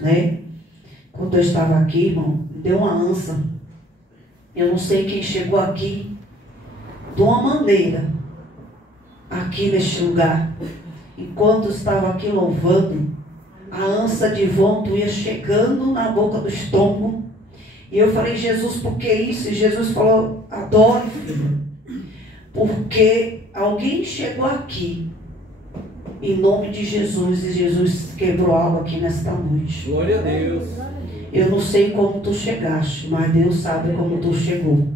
né? Quando eu estava aqui, irmão, me deu uma ânsia. Eu não sei quem chegou aqui de uma maneira, aqui neste lugar. Enquanto eu estava aqui louvando, a ânsia de vômito ia chegando na boca do estômago. E eu falei, Jesus, por que isso? E Jesus falou, adore, filho. Porque alguém chegou aqui, em nome de Jesus, e Jesus quebrou algo aqui nesta noite. Glória a Deus. Eu não sei como tu chegaste, mas Deus sabe como tu chegou.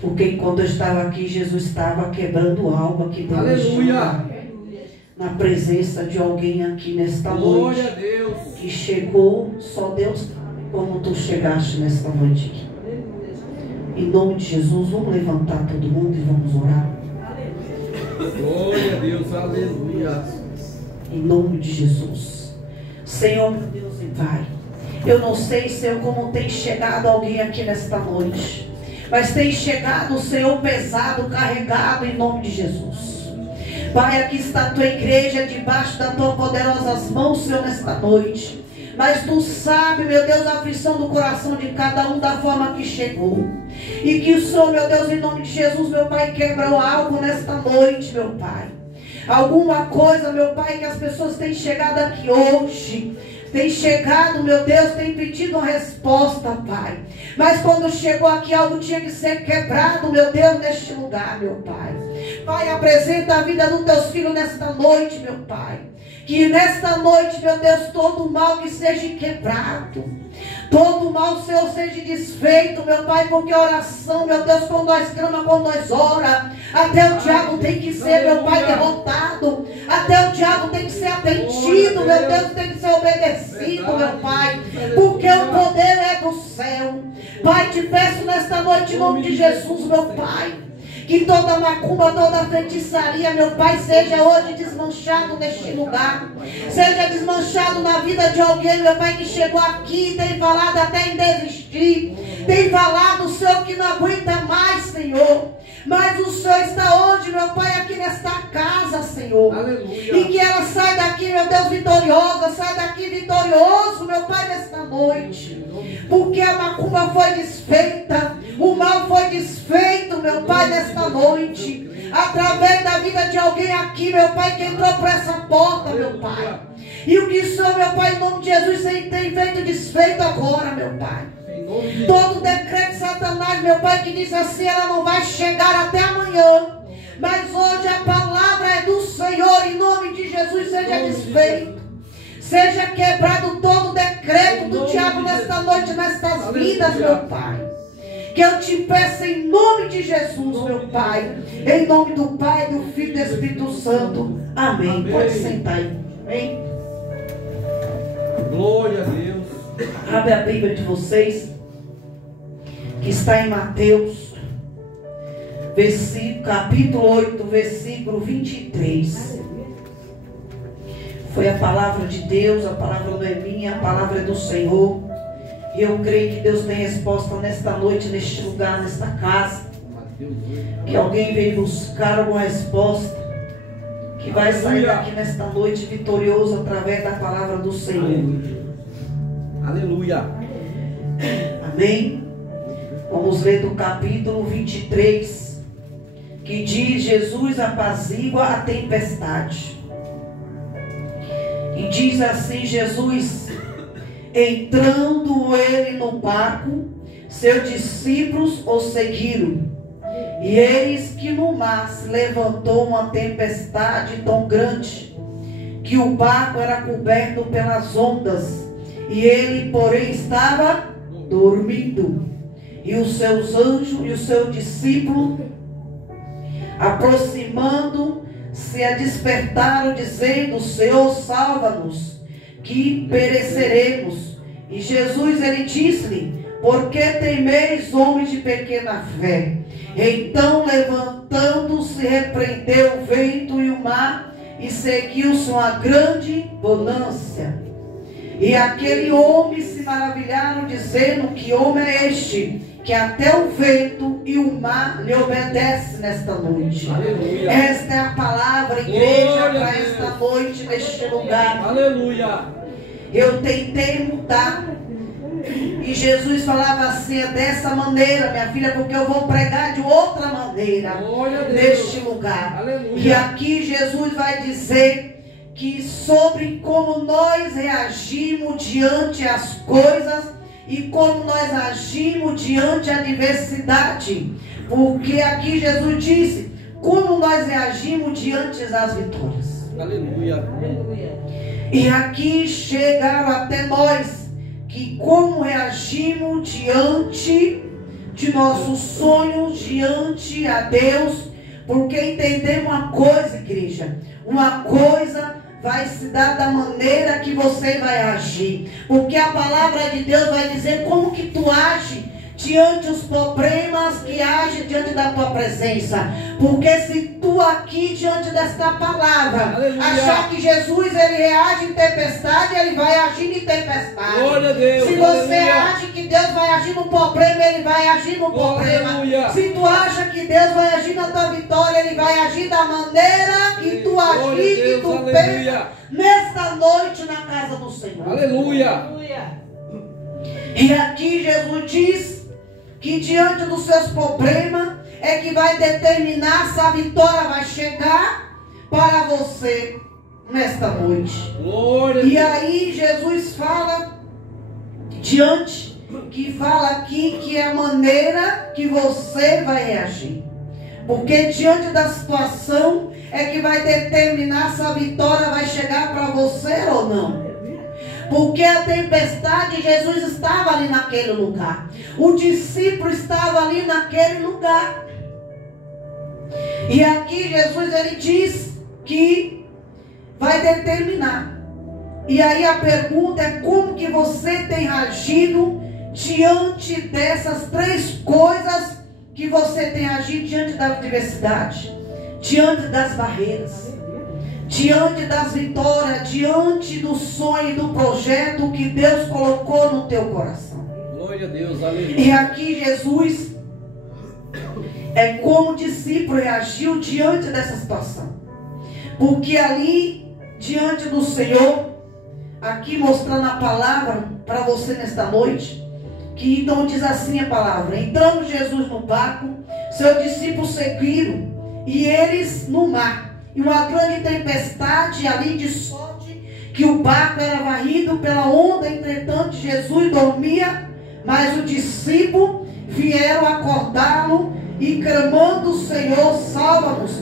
Porque quando eu estava aqui, Jesus estava quebrando algo aqui dentro. Aleluia. Na presença de alguém aqui nesta noite. Glória a Deus. Que chegou, só Deus sabe como tu chegaste nesta noite aqui. Em nome de Jesus, vamos levantar todo mundo e vamos orar. Glória a Deus, aleluia. Em nome de Jesus. Senhor, meu Deus e Pai, eu não sei, Senhor, como tem chegado alguém aqui nesta noite, mas tem chegado, Senhor, pesado, carregado, em nome de Jesus. Pai, aqui está a tua igreja, debaixo das tuas poderosas mãos, Senhor, nesta noite. Mas tu sabe, meu Deus, a aflição do coração de cada um da forma que chegou. E que o Senhor, meu Deus, em nome de Jesus, meu Pai, quebra algo nesta noite, meu Pai. Alguma coisa, meu Pai, que as pessoas têm chegado aqui hoje. Tem chegado, meu Deus, tem pedido uma resposta, Pai. Mas quando chegou aqui, algo tinha que ser quebrado, meu Deus, neste lugar, meu Pai. Pai, apresenta a vida dos teus filhos nesta noite, meu Pai. Que nesta noite, meu Deus, todo mal que seja quebrado. Todo mal, Senhor, seja desfeito, meu Pai. Porque a oração, meu Deus, quando nós clamamos, quando nós ora, até o diabo tem que ser, meu Pai, derrotado. Até o diabo tem que ser atendido, meu Deus, tem que ser obedecido, meu Pai. Porque o poder é do céu. Pai, te peço nesta noite, em nome de Jesus, meu Pai. Que toda macumba, toda feitiçaria, meu Pai, seja hoje desmanchado neste lugar. Seja desmanchado na vida de alguém, meu Pai, que chegou aqui e tem falado até em desistir. Tem falado, Senhor, que não aguenta mais, Senhor. Mas o Senhor está onde, meu Pai? Aqui nesta casa, Senhor. Aleluia. E que ela sai daqui, meu Deus, vitoriosa. Sai daqui vitorioso, meu Pai, nesta noite. Porque a macumba foi desfeita. O mal foi desfeito, meu Pai, nesta noite. Através da vida de alguém aqui, meu Pai, que entrou por essa porta, meu Pai. E o que o Senhor, meu Pai, em nome de Jesus, tem feito desfeito agora, meu Pai. Todo decreto de Satanás, meu Pai, que diz assim, ela não vai chegar até amanhã. Mas hoje a palavra é do Senhor, em nome de Jesus, seja desfeito. Seja quebrado todo decreto do diabo nesta noite, nestas vidas, meu Pai. Que eu te peço em nome de Jesus, meu Pai. Em nome do Pai, do Filho e do Espírito Santo. Amém. Amém. Pode sentar aí. Amém. Glória a Deus. Abre a Bíblia de vocês, que está em Mateus, capítulo 8, versículo 23. Foi a palavra de Deus, a palavra não é minha, a palavra é do Senhor. E eu creio que Deus tem resposta nesta noite, neste lugar, nesta casa. Que alguém veio buscar uma resposta, que vai sair daqui nesta noite vitorioso através da palavra do Senhor. Aleluia. Amém? Vamos ler do capítulo 23, que diz: Jesus apazigua a tempestade. E diz assim Jesus: entrando ele no barco, seus discípulos o seguiram. E eis que no mar se levantou uma tempestade tão grande, que o barco era coberto pelas ondas, e ele, porém, estava dormindo. E os seus anjos e o seu discípulo, aproximando-se, a despertaram, dizendo: Senhor, salva-nos, que pereceremos. E Jesus, ele disse-lhe: por que temeis, homens de pequena fé? Então, levantando-se, repreendeu o vento e o mar, e seguiu-se uma grande bonança. E aquele homem se maravilharam, dizendo: que homem é este, que até o vento e o mar lhe obedecem nesta noite. Aleluia. Esta é a palavra, igreja, para esta noite, neste lugar. Aleluia. Eu tentei mudar. E Jesus falava assim: é dessa maneira, minha filha, porque eu vou pregar de outra maneira neste lugar. Aleluia. E aqui Jesus vai dizer que sobre como nós reagimos diante as coisas e como nós agimos diante a adversidade. Porque aqui Jesus disse como nós reagimos diante das vitórias. Aleluia. E aqui chegaram até nós que como reagimos diante de nossos sonhos, diante a Deus, porque entendemos uma coisa, igreja, uma coisa vai se dar da maneira que você vai agir, porque a palavra de Deus vai dizer como que tu age diante dos problemas, que age diante da tua presença. Porque se tu aqui diante desta palavra, aleluia, achar que Jesus ele reage em tempestade, ele vai agir em tempestade. Glória a Deus. Se você acha que Deus vai agir no problema, ele vai agir no problema. Aleluia. Se tu acha que Deus vai agir na tua vitória, ele vai agir da maneira que tu agir, que tu pensa nesta noite na casa do Senhor. Aleluia. E aqui Jesus diz que diante dos seus problemas é que vai determinar se a vitória vai chegar para você nesta noite. Glória. E aí Jesus fala que fala aqui que é a maneira que você vai reagir. Porque diante da situação é que vai determinar se a vitória vai chegar para você ou não. Porque a tempestade, Jesus estava ali naquele lugar. O discípulo estava ali naquele lugar. E aqui Jesus ele diz que vai determinar. E aí a pergunta é como que você tem agido diante dessas três coisas que você tem agido diante da adversidade, diante das barreiras, diante das vitórias, diante do sonho, do projeto que Deus colocou no teu coração. Glória a Deus, aleluia. E aqui Jesus é como o discípulo reagiu diante dessa situação. Porque ali, diante do Senhor, aqui mostrando a palavra para você nesta noite, que então diz assim a palavra: entrando Jesus no barco, seus discípulos seguiram, e eles no mar. E uma grande tempestade ali de sorte, que o barco era varrido pela onda. Entretanto Jesus dormia, mas os discípulos vieram acordá-lo e clamando: o Senhor, salva-nos,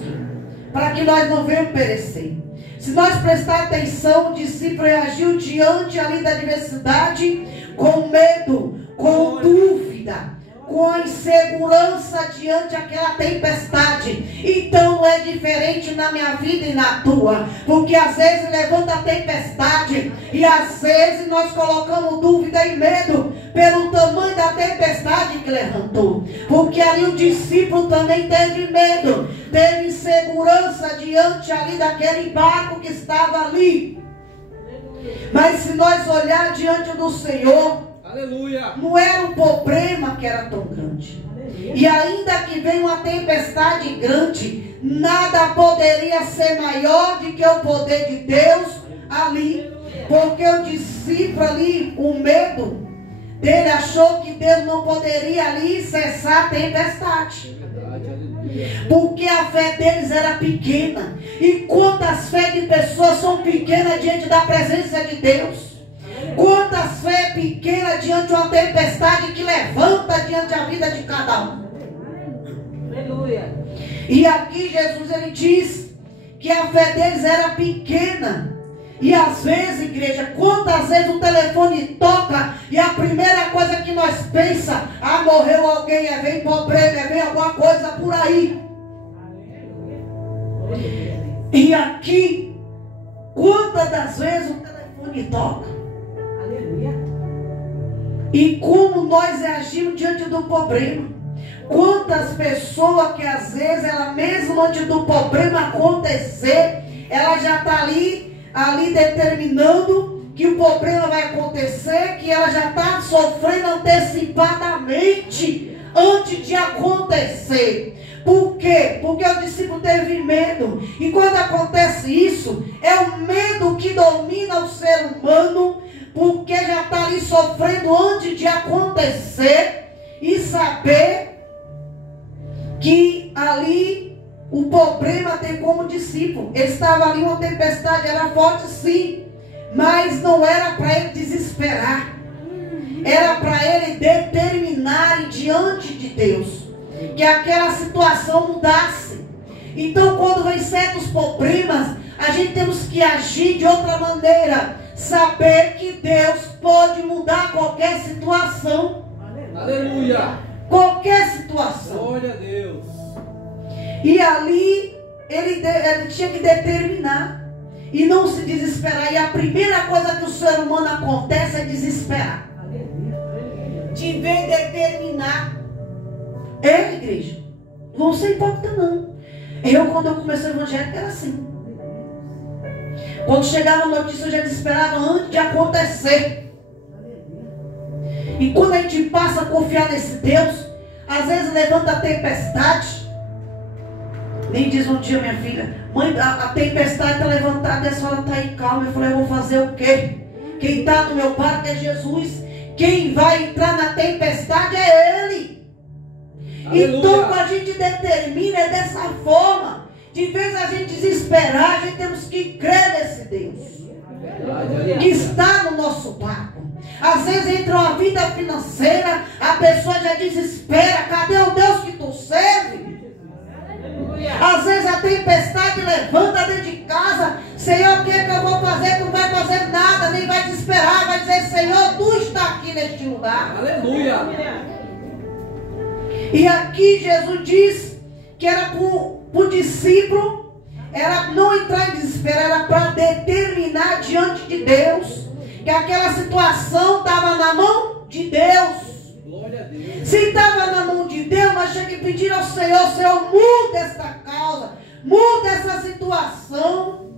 para que nós não venhamos perecer. Se nós prestar atenção, o discípulo reagiu diante ali da adversidade com medo, com dúvida, com a insegurança diante daquela tempestade. Então não é diferente na minha vida e na tua, porque às vezes levanta a tempestade e às vezes nós colocamos dúvida e medo pelo tamanho da tempestade que levantou. Porque ali o discípulo também teve medo, teve insegurança diante ali daquele barco que estava ali. Mas se nós olhar diante do Senhor, aleluia, não era um problema que era tão grande. E ainda que venha uma tempestade grande, nada poderia ser maior do que o poder de Deus ali. Porque o discípulo ali, o medo dele, achou que Deus não poderia ali cessar a tempestade. Porque a fé deles era pequena. E quantas fé de pessoas são pequenas diante da presença de Deus? Quantas fé pequena diante de uma tempestade que levanta diante da vida de cada um? Aleluia. E aqui Jesus ele diz que a fé deles era pequena. E às vezes, igreja, quantas vezes o telefone toca e a primeira coisa que nós pensamos: ah, morreu alguém, vem problema, vem alguma coisa por aí. E aqui, quantas das vezes o telefone toca? E como nós reagimos diante do problema? Quantas pessoas que às vezes ela mesmo antes do problema acontecer, ela já está ali determinando que o problema vai acontecer, que ela já está sofrendo antecipadamente antes de acontecer. Por quê? Porque o discípulo teve medo. E quando acontece isso, é o medo que domina o ser humano, sofrendo antes de acontecer e saber que ali o problema tem como discípulo. Ele estava ali, uma tempestade, era forte sim, mas não era para ele desesperar. Era para ele determinar diante de Deus que aquela situação mudasse. Então, quando vem certos problemas, a gente temos que agir de outra maneira. Saber que Deus pode mudar qualquer situação. Aleluia. Qualquer situação. Glória a Deus. E ali ele tinha que determinar e não se desesperar. E a primeira coisa que o ser humano acontece é desesperar. De vez de determinar. Igreja, não se importa não. Quando eu comecei o evangelho, era assim. Quando chegava a notícia, eu já desesperava antes de acontecer. E quando a gente passa a confiar nesse Deus, às vezes levanta a tempestade. Nem diz um dia, minha filha, mãe, a tempestade está levantada e a senhora está aí calma. Eu falei, eu vou fazer o quê? Quem está no meu barco é Jesus. Quem vai entrar na tempestade é Ele. Aleluia. Então, quando a gente determina é dessa forma. De vez a gente desesperar, a gente temos que crer nesse Deus que está no nosso barco. Às vezes entra uma vida financeira, a pessoa já desespera. Cadê o Deus que tu serve? Às vezes a tempestade levanta dentro de casa. Senhor, o que eu vou fazer? Tu não vai fazer nada, nem vai desesperar. Vai dizer, Senhor, tu está aqui neste lugar. Aleluia. E aqui Jesus diz que era para o discípulo, era não entrar em desespero, era para determinar diante de Deus que aquela situação estava na mão de Deus. Glória a Deus. Se estava na mão de Deus, nós tínhamos que pedir ao Senhor, Senhor, muda esta causa, muda essa situação,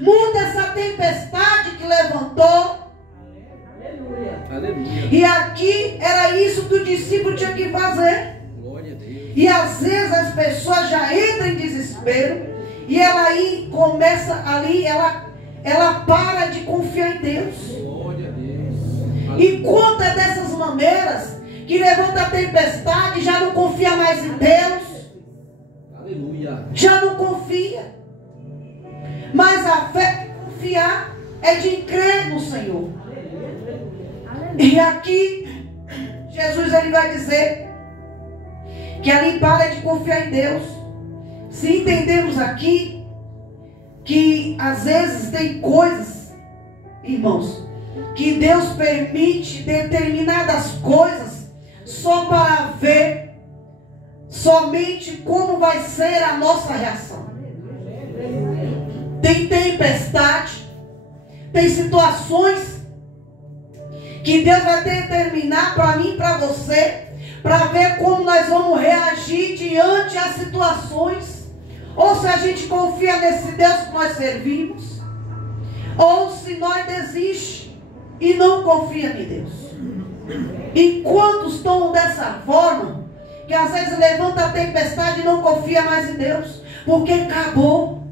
muda essa tempestade que levantou. Aleluia. E aqui era isso que o discípulo tinha que fazer. E às vezes as pessoas já entram em desespero e ela aí começa ali, ela para de confiar em Deus. Glória a Deus. E quantas dessas maneiras que levanta a tempestade já não confia mais em Deus? Aleluia. Já não confia. Mas a fé de confiar é de crer no Senhor. E aqui Jesus ele vai dizer que ali para de confiar em Deus. Se entendemos aqui que às vezes tem coisas, irmãos, que Deus permite determinadas coisas só para ver somente como vai ser a nossa reação. Tem tempestade, tem situações que Deus vai determinar para mim e para você, para ver como nós vamos reagir diante das situações. Ou se a gente confia nesse Deus que nós servimos, ou se nós desistimos e não confia em Deus. E quantos estão dessa forma, que às vezes levanta a tempestade e não confia mais em Deus, porque acabou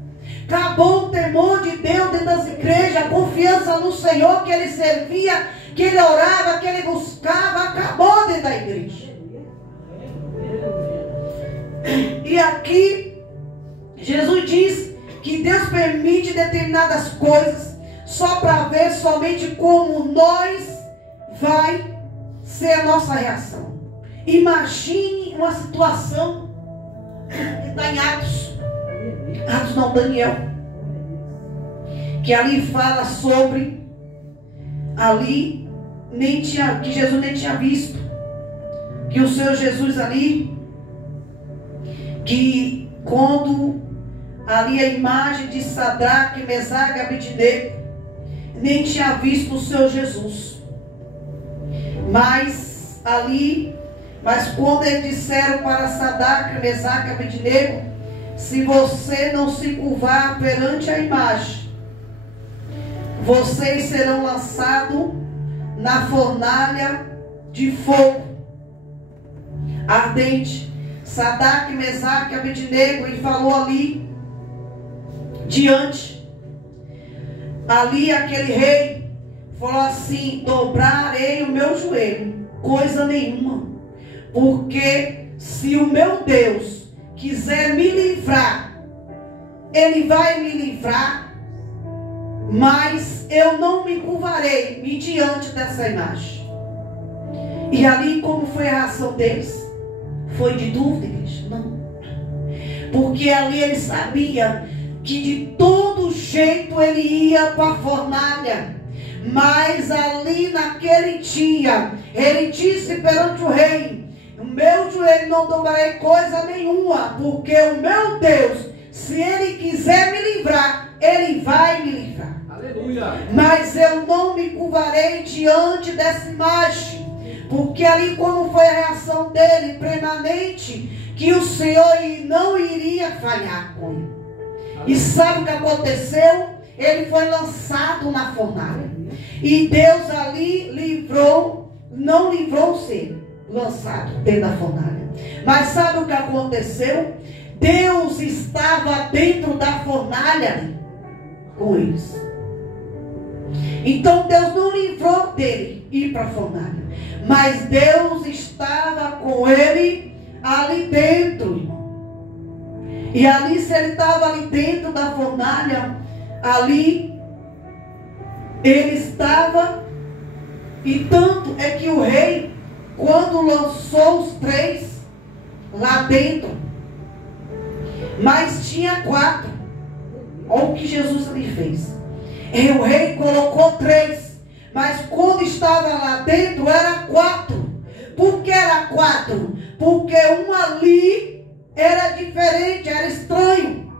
o temor de Deus dentro das igrejas, a confiança no Senhor que ele servia, que ele orava, que ele buscava, acabou dentro da igreja. E aqui Jesus diz que Deus permite determinadas coisas só para ver somente como vai ser a nossa reação. Imagine uma situação que está em Atos não, Daniel, que ali fala sobre ali que Jesus nem tinha visto, que o Senhor Jesus ali, que quando ali a imagem de Sadraque, Mesaque e Abednego, nem tinha visto o Senhor Jesus. Mas quando eles disseram para Sadraque, Mesaque e Abednego, se você não se curvar perante a imagem, vocês serão lançados na fornalha de fogo ardente. Sadraque, Mesaque e Abednego, e falou ali diante, ali aquele rei falou assim: dobrarei o meu joelho, coisa nenhuma. Porque se o meu Deus quiser me livrar, Ele vai me livrar, mas eu não me curvarei diante dessa imagem. E ali, como foi a reação deles? Foi de dúvida, igreja? Não. Porque ali ele sabia que de todo jeito ele ia para a fornalha. Mas ali naquele dia, ele disse perante o rei: o meu joelho não dobrarei coisa nenhuma, porque o meu Deus, se Ele quiser me livrar, Ele vai me livrar. Aleluia. Mas eu não me curvarei diante dessa imagem. Porque ali, como foi a reação dele, plenamente, que o Senhor não iria falhar com ele. E sabe o que aconteceu? Ele foi lançado na fornalha. E Deus ali livrou, não livrou-se, lançado dentro da fornalha. Mas sabe o que aconteceu? Deus estava dentro da fornalha com eles. Então Deus não livrou dele ir para a fornalha, mas Deus estava com ele ali dentro, irmão. E ali, se ele estava ali dentro da fornalha, ali ele estava. E tanto é que o rei, quando lançou os 3 lá dentro, mas tinha 4. Olha o que Jesus lhe fez. E o rei colocou 3, mas quando estava lá dentro era 4. Por que era 4? Porque um ali era diferente, era estranho.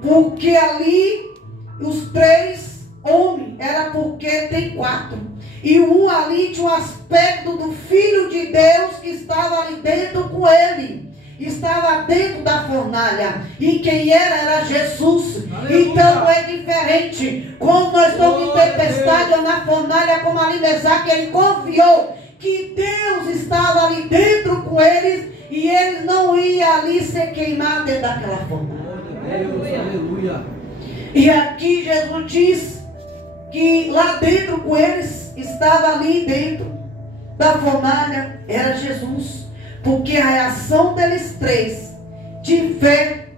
Porque ali os 3 homens, era porque tem 4. E um ali tinha um aspecto do Filho de Deus que estava ali dentro com ele. Estava dentro da fornalha. E quem era Jesus. Aleluia. Então é diferente. Quando nós estamos em tempestade ou na fornalha, como ali Mesaque, ele confiou que Deus estava ali dentro com eles. E eles não iam ali ser queimados dentro daquela fornalha. Aleluia. E aqui Jesus diz que lá dentro com eles, estava ali dentro da fornalha, era Jesus. Porque a reação deles 3, de fé,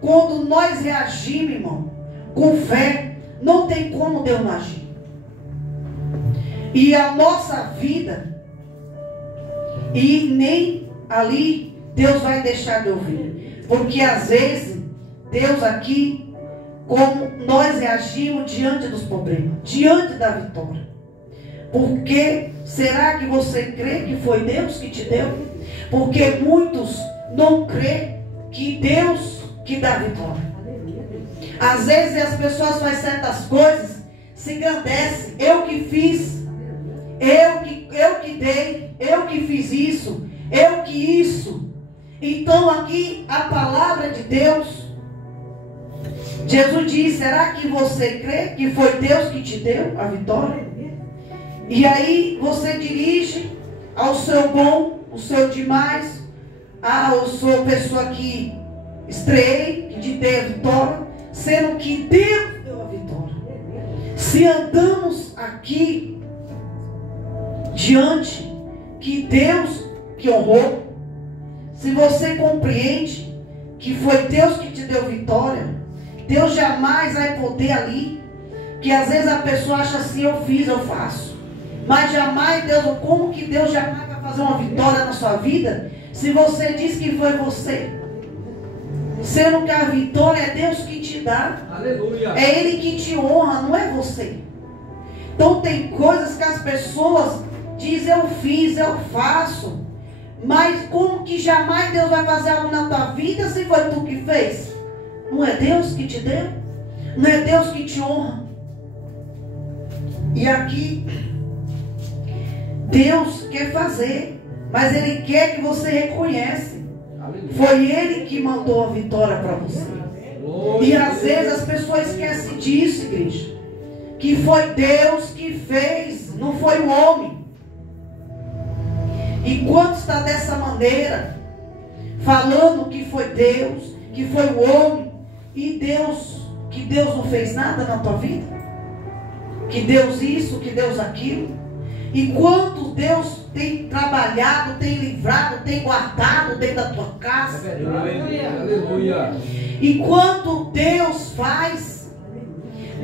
quando nós reagimos, irmão, com fé, não tem como Deus não agir. E a nossa vida, e nem ali Deus vai deixar de ouvir. Porque às vezes, Deus aqui, como nós reagimos diante dos problemas, diante da vitória. Porque será que você crê que foi Deus que te deu? Porque muitos não crêem que Deus que dá vitória. Às vezes as pessoas fazem certas coisas, se engrandecem. Eu que fiz, eu que dei, eu que fiz isso, eu que isso. Então aqui a palavra de Deus, Jesus diz: será que você crê que foi Deus que te deu a vitória? E aí você dirige ao seu bom, o seu demais. Eu sou pessoa que estreiei, que te dei a vitória, sendo que Deus deu a vitória. Se andamos aqui diante que Deus que honrou, se você compreende que foi Deus que te deu vitória, Deus jamais vai poder ali, que às vezes a pessoa acha assim: eu fiz, eu faço. Mas jamais Deus, como que Deus jamais vai fazer uma vitória na sua vida, se você diz que foi você? Sendo que a vitória é Deus que te dá. Aleluia. É Ele que te honra, não é você. Então tem coisas que as pessoas dizem: eu fiz, eu faço. Mas como que jamais Deus vai fazer algo na tua vida se foi tu que fez? Não é Deus que te deu? Não é Deus que te honra? E aqui Deus quer fazer, mas Ele quer que você reconhece. Foi Ele que mandou a vitória para você. E às vezes as pessoas esquecem disso, igreja. Que foi Deus que fez, não foi o homem. E quando está dessa maneira, falando que foi Deus, que foi o homem, e Deus, que Deus não fez nada na tua vida? que Deus isso, que Deus aquilo. Enquanto Deus tem trabalhado, tem livrado, tem guardado dentro da tua casa. Aleluia. Enquanto Deus faz,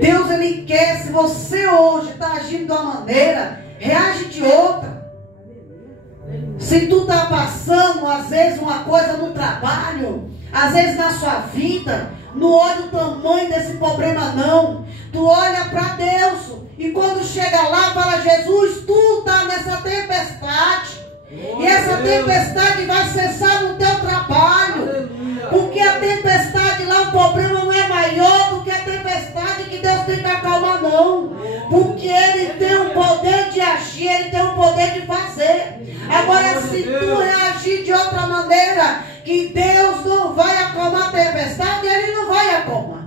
Deus Ele quer, se você hoje está agindo de uma maneira, reage de outra. Se tu está passando, às vezes, uma coisa no trabalho, às vezes na sua vida, não olha o tamanho desse problema não. Tu olha para Deus e quando chega lá, fala: Jesus, tu está nessa tempestade. E essa tempestade vai cessar no teu trabalho. Porque a tempestade lá, o problema não é maior do que a tempestade que Deus tem que acalmar não. Porque Ele tem o poder de agir, Ele tem o poder de fazer. Agora, se tu reagir de outra maneira, que Deus não vai acalmar a tempestade, Ele não vai acalmar.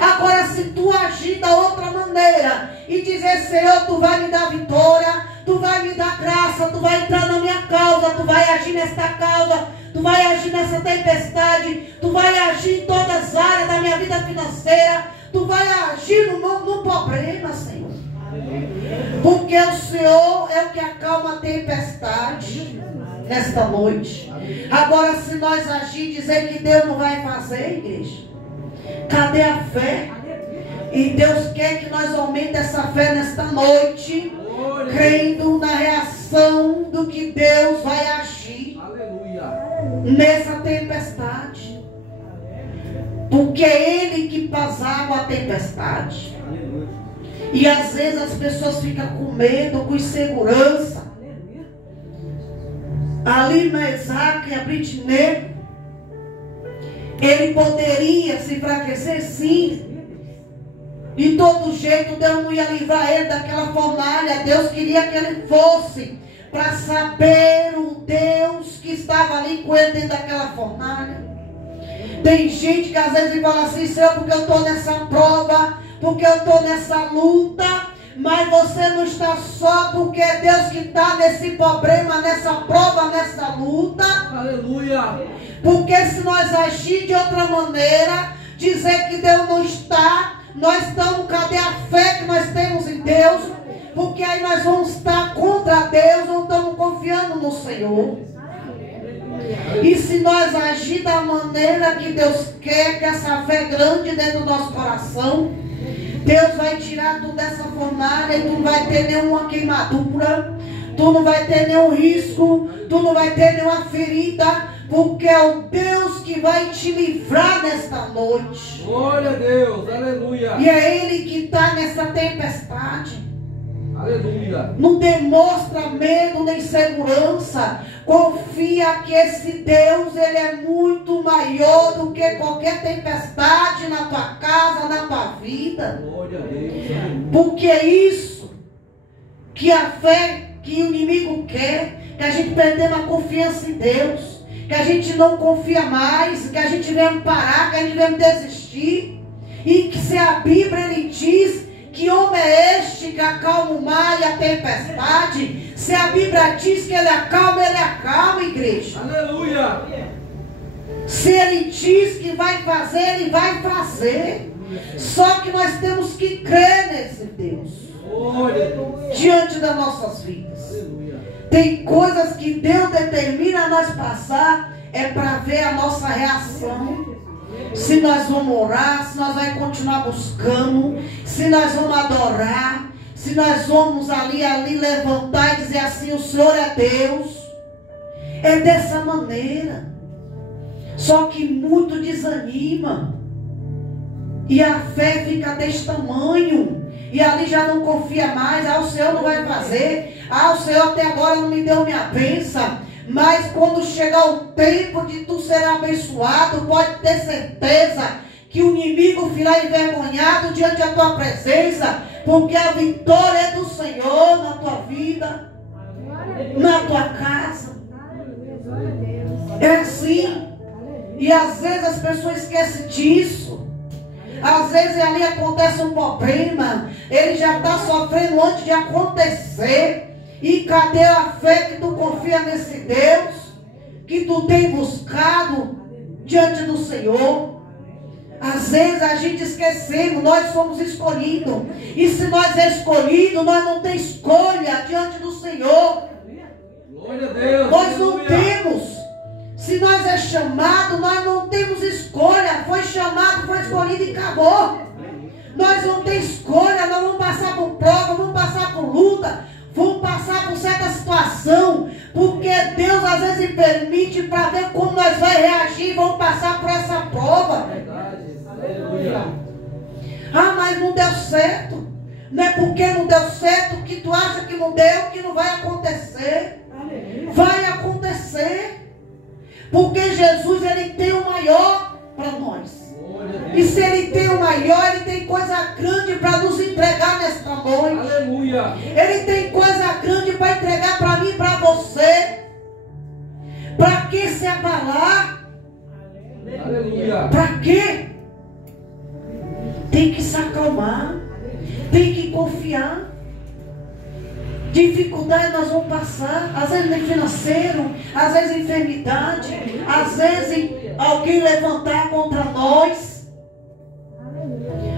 Agora, se tu agir da outra maneira e dizer: Senhor, tu vai me dar vitória, tu vai me dar graça, tu vai entrar na minha causa, tu vai agir nesta causa, tu vai agir nessa tempestade, tu vai agir em todas as áreas da minha vida financeira, tu vai agir no problema, Senhor. Porque o Senhor é o que acalma a tempestade nesta noite. Agora, se nós agir e dizer que Deus não vai fazer, igreja, cadê a fé? E Deus quer que nós aumentemos essa fé nesta noite, crendo na reação do que Deus vai agir nessa tempestade. Porque é Ele que pasava a tempestade. E às vezes as pessoas ficam com medo, com insegurança. Ali Mesaque e Abednego, ele poderia se enfraquecer, sim. De todo jeito Deus não ia livrar ele daquela fornalha. Deus queria que ele fosse para saber o Deus que estava ali com ele dentro daquela fornalha. Tem gente que às vezes fala assim: Senhor, porque eu estou nessa prova, porque eu estou nessa luta. Mas você não está só, porque é Deus que está nesse problema, nessa prova, nessa luta. Aleluia. Porque se nós agir de outra maneira, dizer que Deus não está, nós estamos, cadê a fé que nós temos em Deus? Porque aí nós vamos estar contra Deus, não estamos confiando no Senhor. E se nós agir da maneira que Deus quer, que essa fé grande dentro do nosso coração, Deus vai tirar tudo dessa fornalha e tu não vai ter nenhuma queimadura, tu não vai ter nenhum risco, tu não vai ter nenhuma ferida, porque é o Deus que vai te livrar nesta noite. Glória a Deus, aleluia. E é Ele que está nessa tempestade. Aleluia. Não demonstra medo nem segurança. Confia que esse Deus, Ele é muito maior do que qualquer tempestade na tua casa, na tua vida. Glória a Deus. Porque é isso que a fé, que o inimigo quer, que a gente perdemos a confiança em Deus, que a gente não confia mais, que a gente vem parar, que a gente vem desistir. E que se a Bíblia ele diz que homem é este que acalma o mar e a tempestade, se a Bíblia diz que ele acalma, igreja. Aleluia. Se ele diz que vai fazer, ele vai fazer. Só que nós temos que crer nesse Deus diante das nossas vidas. Aleluia. Tem coisas que Deus determina nós passar, é para ver a nossa reação. Se nós vamos orar, se nós vamos continuar buscando, se nós vamos adorar, se nós vamos ali levantar e dizer assim: o Senhor é Deus. É dessa maneira. Só que muito desanima. E a fé fica desse tamanho. E ali já não confia mais. O Senhor não vai fazer. O Senhor até agora não me deu minha bênção. Mas quando chegar o tempo de tu ser abençoado, pode ter certeza que o inimigo virá envergonhado diante da tua presença, porque a vitória é do Senhor na tua vida, na tua casa. É assim. E às vezes as pessoas esquecem disso. Às vezes ali acontece um problema, ele já está sofrendo antes de acontecer. E cadê a fé que tu confia nesse Deus que tu tem buscado diante do Senhor? Às vezes a gente esquecemos, nós somos escolhidos. E se nós é escolhido, nós não temos escolha diante do Senhor. Glória a Deus. Nós não temos. Se nós é chamado, nós não temos escolha. Foi chamado, foi escolhido e acabou. Nós não temos escolha, nós vamos passar por prova, vamos passar por luta, vamos passar por certa situação, porque Deus às vezes permite para ver como nós vamos reagir, vamos passar por essa prova. Ah, mas não deu certo. Não é porque não deu certo que tu acha que não deu, que não vai acontecer. Vai acontecer. Porque Jesus, ele tem o maior para nós. E se ele tem o maior, ele tem coisa grande para nos entregar nesta noite. Aleluia. Ele tem coisa grande para entregar para mim e para você. Para que se abalar? Aleluia. Para quê? Tem que se acalmar. Tem que confiar. Dificuldade nós vamos passar. Às vezes no financeiro, às vezes enfermidade, às vezes alguém levantar contra nós.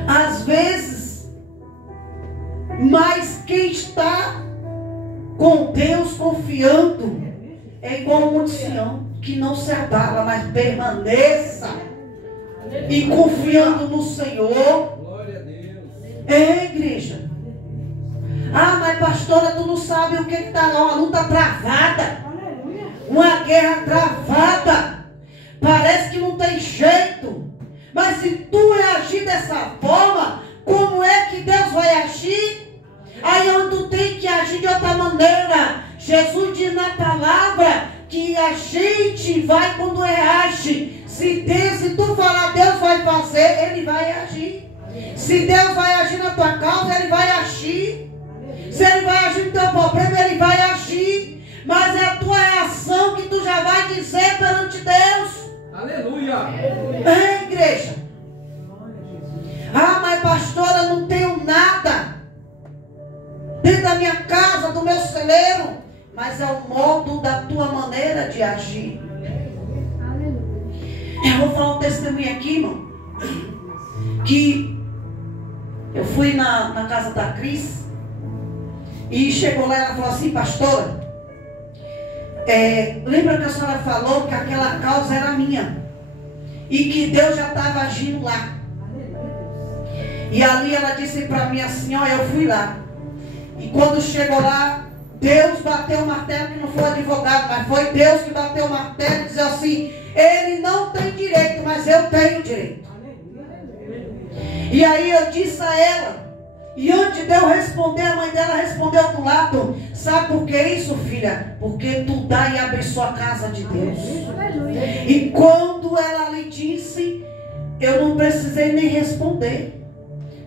Às vezes, mas quem está com Deus confiando é igual ao Monte Sião, que não se abala, mas permaneça e confiando no Senhor. Glória a Deus. É, igreja. Ah, mas pastora, tu não sabe o que está lá, uma luta travada, uma guerra travada. Parece que não tem jeito. Mas se tu reagir dessa forma, como é que Deus vai agir? Aí onde tu tem que agir de outra maneira. Jesus diz na palavra que a gente vai quando reage. Se tu falar Deus vai fazer, ele vai agir. Se Deus vai agir na tua causa, ele vai agir. Se ele vai agir no teu problema, ele vai agir. Mas é a tua reação que tu já vai dizer perante Deus. Aleluia. É, igreja. Ah, mas pastora, eu não tenho nada dentro da minha casa, do meu celeiro. Mas é o modo da tua maneira de agir. Eu vou falar um testemunho aqui, irmão. Que eu fui na casa da Cris. E chegou lá e ela falou assim: pastora, lembra que a senhora falou que aquela causa era minha e que Deus já estava agindo lá. E ali ela disse para mim assim: ó, eu fui lá. E quando chegou lá, Deus bateu o martelo, que não foi o advogado, mas foi Deus que bateu o martelo e disse assim: ele não tem direito, mas eu tenho direito. E aí eu disse a ela, e antes de eu responder, a mãe dela respondeu do lado: sabe por que isso, filha? Porque tu dá e abençoa a casa de Deus. E quando ela lhe disse, eu não precisei nem responder,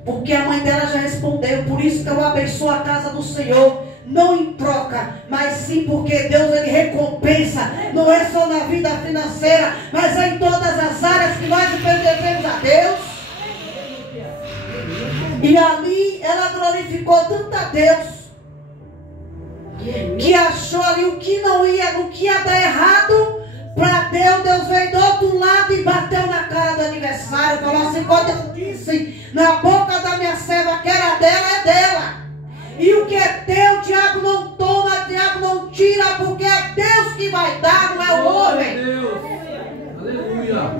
porque a mãe dela já respondeu. Por isso que eu abençoo a casa do Senhor, não em troca, mas sim porque Deus, ele recompensa. Não é só na vida financeira, mas é em todas as áreas que nós pertencemos a Deus. E ali ela glorificou tanto a Deus, que achou ali o que ia dar errado para Deus. Deus veio do outro lado e bateu na cara do aniversário. Falou assim: quando eu disse na boca da minha serva que era dela, é dela. E o que é teu, o diabo não toma, o diabo não tira, porque é Deus que vai dar, não é o homem. Aleluia.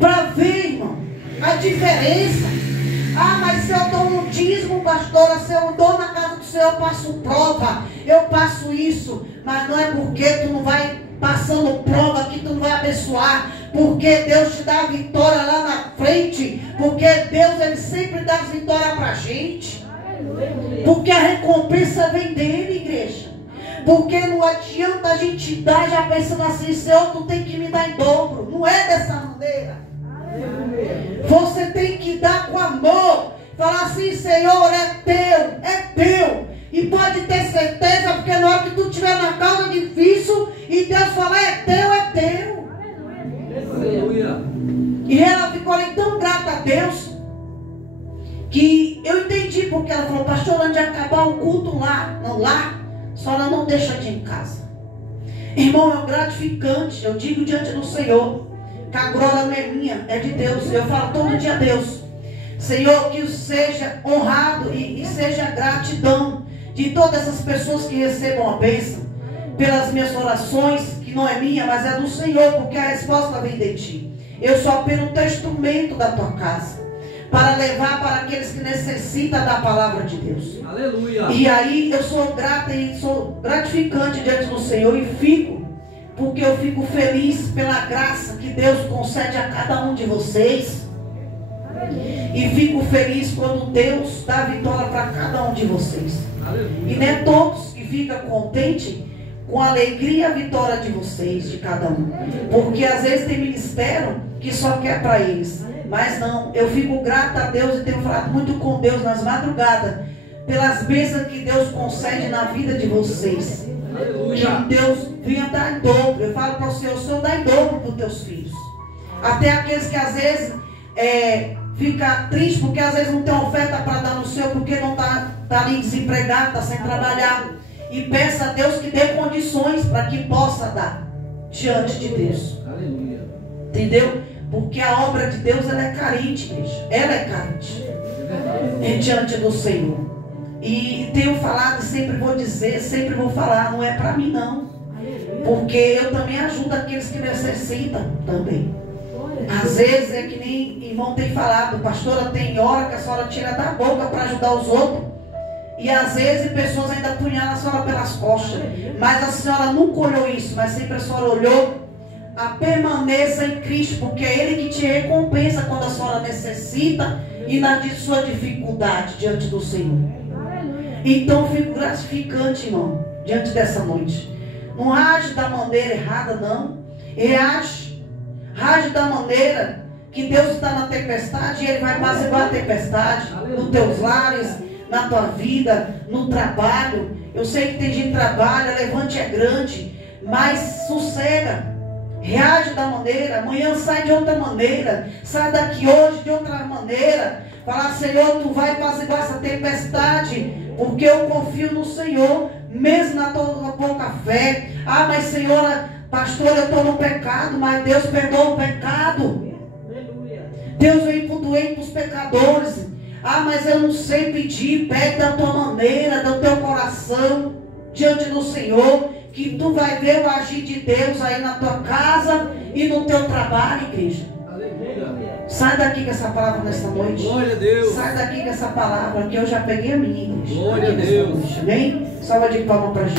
Para ver, irmão, a diferença. Ah, mas se eu dou um dízimo, pastora, se eu dou na casa do Senhor, eu passo prova, eu passo isso. Mas não é porque tu não vai passando prova que tu não vai abençoar, porque Deus te dá a vitória lá na frente, porque Deus, ele sempre dá as vitórias pra gente, porque a recompensa vem dele, igreja. Porque não adianta a gente dar já pensando assim: Senhor, tu tem que me dar em dobro. Não é dessa maneira. Você tem que dar com amor. Falar assim: Senhor, é teu. E pode ter certeza, porque na hora que tu estiver na causa difícil e Deus falar é teu. Aleluia. E ela ficou ali tão grata a Deus, que eu entendi porque ela falou: pastor, antes de acabar o culto lá, a senhora não deixa de ir em casa. Irmão, é gratificante, eu digo diante do Senhor. que a glória não é minha, é de Deus. Eu falo todo dia a Deus. Senhor, que seja honrado e seja gratidão de todas essas pessoas que recebam a bênção pelas minhas orações, que não é minha, mas é do Senhor, porque a resposta vem de ti. Eu sou apenas um instrumento da tua casa, para levar para aqueles que necessitam da palavra de Deus. Aleluia. E aí eu sou grata e sou gratificante diante do Senhor e fico, porque eu fico feliz pela graça que Deus concede a cada um de vocês. E fico feliz quando Deus dá vitória para cada um de vocês. Aleluia. E não é todos que ficam contentes com a alegria e a vitória de vocês, de cada um. Porque às vezes tem ministério que só quer para eles. Mas não, eu fico grata a Deus e tenho falado muito com Deus nas madrugadas, pelas bênçãos que Deus concede na vida de vocês. Aleluia. Que Deus venha dar em dobro. Eu falo para o Senhor dá em dobro para os teus filhos. Até aqueles que às vezes fica triste porque às vezes não tem oferta para dar no Senhor, porque não está ali desempregado, está sem trabalhar. E peça a Deus que dê condições para que possa dar diante de Deus. Aleluia. Entendeu? Porque a obra de Deus ela é carente, igreja. Ela é carente diante do Senhor. E tenho falado, sempre vou dizer, sempre vou falar, não é para mim não. Porque eu também ajudo aqueles que necessitam também. Às vezes é que nem irmão tem falado, pastora, tem hora que a senhora tira da boca para ajudar os outros. E às vezes pessoas ainda apunhalam a senhora pelas costas. Mas a senhora nunca olhou isso, mas sempre a senhora olhou a permaneça em Cristo, porque é Ele que te recompensa quando a senhora necessita e na sua dificuldade diante do Senhor. Então eu fico gratificante, irmão, diante dessa noite. Não age da maneira errada, não. Age da maneira que Deus está na tempestade e Ele vai apaziguar a tempestade nos teus lares, na tua vida, no trabalho. Eu sei que tem gente que trabalha, levante é grande, mas sossega. Reage da maneira, amanhã sai de outra maneira, sai daqui hoje de outra maneira. Falar, Senhor, tu vai apaziguar essa tempestade, porque eu confio no Senhor, mesmo na tua pouca fé. Ah, mas Senhora, pastor, eu estou no pecado, mas Deus perdoa o pecado. Deus vem para o doente, para os pecadores. Ah, mas eu não sei pedir, pede da tua maneira, do teu coração, diante do Senhor, que tu vai ver o agir de Deus aí na tua casa e no teu trabalho, igreja. Aleluia. Sai daqui com essa palavra nesta noite. Glória a Deus. Sai daqui com essa palavra, que eu já peguei a minha, igreja. Glória a Deus. Amém? Salva de palmas para Jesus.